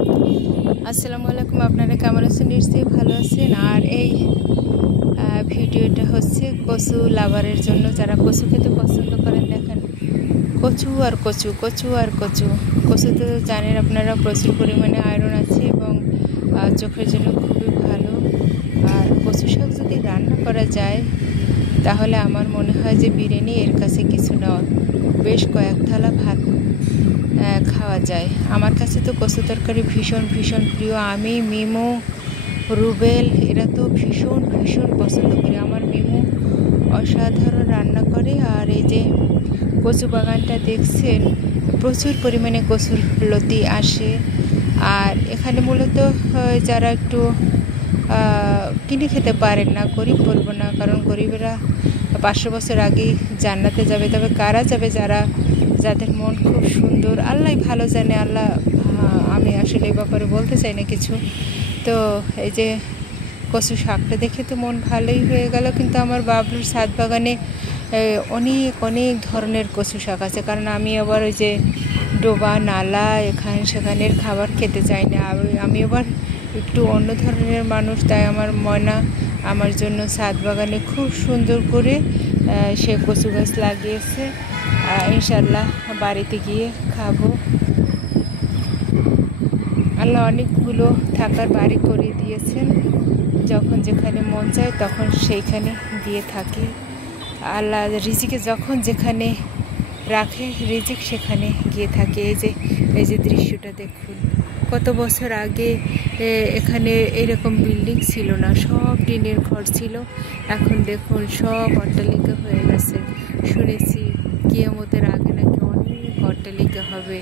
আসসালামু আলাইকুম। আপনারা কেমন আছেন? নিশ্চয়ই ভালো আছেন। আর এই ভিডিওটা হচ্ছে কচু লাভারের জন্য, যারা কচু খেতে পছন্দ করেন। দেখেন, কচু আর কচু, কচু আর কচু। কচু তো জানেন আপনারা প্রচুর পরিমাণে আয়রন আছে এবং চোখের জন্য খুবই ভালো। আর কচু শাক যদি রান্না করা যায় তাহলে আমার মনে হয় যে বিরিয়ানি এর কাছে কিছু না, বেশ কয়েক থালা ভাত খাওয়া যায়। আমার কাছে তো কচু তরকারি ভীষণ ভীষণ প্রিয়। আমি, মিমু, রুবেল এরা তো ভীষণ ভীষণ পছন্দ করি। আমার মিমু অসাধারণ রান্না করে। আর এই যে কচু বাগানটা দেখছেন, প্রচুর পরিমাণে কচুর লতি আসে। আর এখানে মূলত যারা একটু কিনে খেতে পারেন না, গরিব বলবো না, কারণ গরিবেরা 500 বছর আগেই জান্নাতে যাবে। তবে কারা যাবে? যাদের মন খুব সুন্দর, আল্লাহ ভালো জানে। আমি আসলে এই ব্যাপারে বলতে চাই না কিছু। তো এই যে কচু শাকটা দেখে তো মন ভালোই হয়ে গেল। কিন্তু আমার বাবলুর ছাদ বাগানে অনেক অনেক ধরনের কচু শাক আছে, কারণ আমি আবার ওই যে ডোবা নালা সেখানের খাবার খেতে চাই না। আমি আবার একটু অন্য ধরনের মানুষ, তাই আমার ময়না আমার জন্য ছাদ বাগানে খুব সুন্দর করে সে কচু গাছ লাগিয়েছে। ইনশাল্লাহ বাড়িতে গিয়ে খাবো। আল্লাহ অনেকগুলো থাকার বাড়ি করে দিয়েছেন, যখন যেখানে মন চায় তখন সেইখানে গিয়ে থাকি। আল্লাহ রিজিকে যখন যেখানে রাখে রিজিক সেখানে গিয়ে থাকে। এই যে দৃশ্যটা দেখুন, কত বছর আগে এখানে এরকম বিল্ডিং ছিল না, সব টিনের ঘর ছিল। এখন দেখুন সব অট্টালিকা হয়ে গেছে। শুনেছি কিয়ামতের আগে নাকি অনেক অট্টালিকা হবে।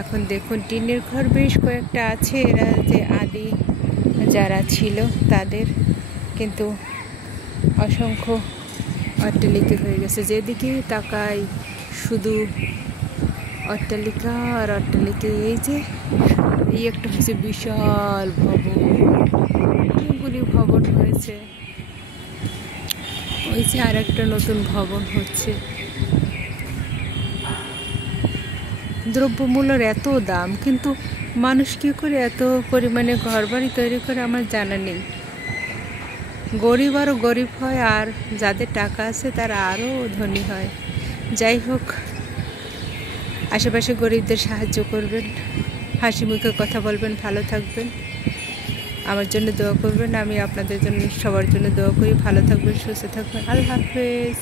এখন দেখুন টিনের ঘর বেশ কয়েকটা আছে, এরা যে আদি যারা ছিল তাদের, কিন্তু অসংখ্য অট্টালিকা হয়ে গেছে। যেদিকে তাকাই শুধু অট্টালিকা আর অট্টালিকা। এই একটা হচ্ছে বিশাল ভবন, অনেকগুলি ভবন হয়েছে। ওই যে আর একটা নতুন ভবন হচ্ছে। দ্রব্যমূল্যের এত দাম, কিন্তু মানুষ কী করে এত পরিমাণে ঘরবাড়ি তৈরি করে আমার জানা নেই। গরিব আরও গরিব হয়, আর যাদের টাকা আছে তারা আরও ধনী হয়। যাই হোক, আশেপাশে গরিবদের সাহায্য করবেন, হাসি মুখে কথা বলবেন, ভালো থাকবেন, আমার জন্য দোয়া করবেন। আমি আপনাদের জন্য, সবার জন্য দোয়া করি। ভালো থাকবেন, সুস্থ থাকবেন। আল্লাহ হাফেজ।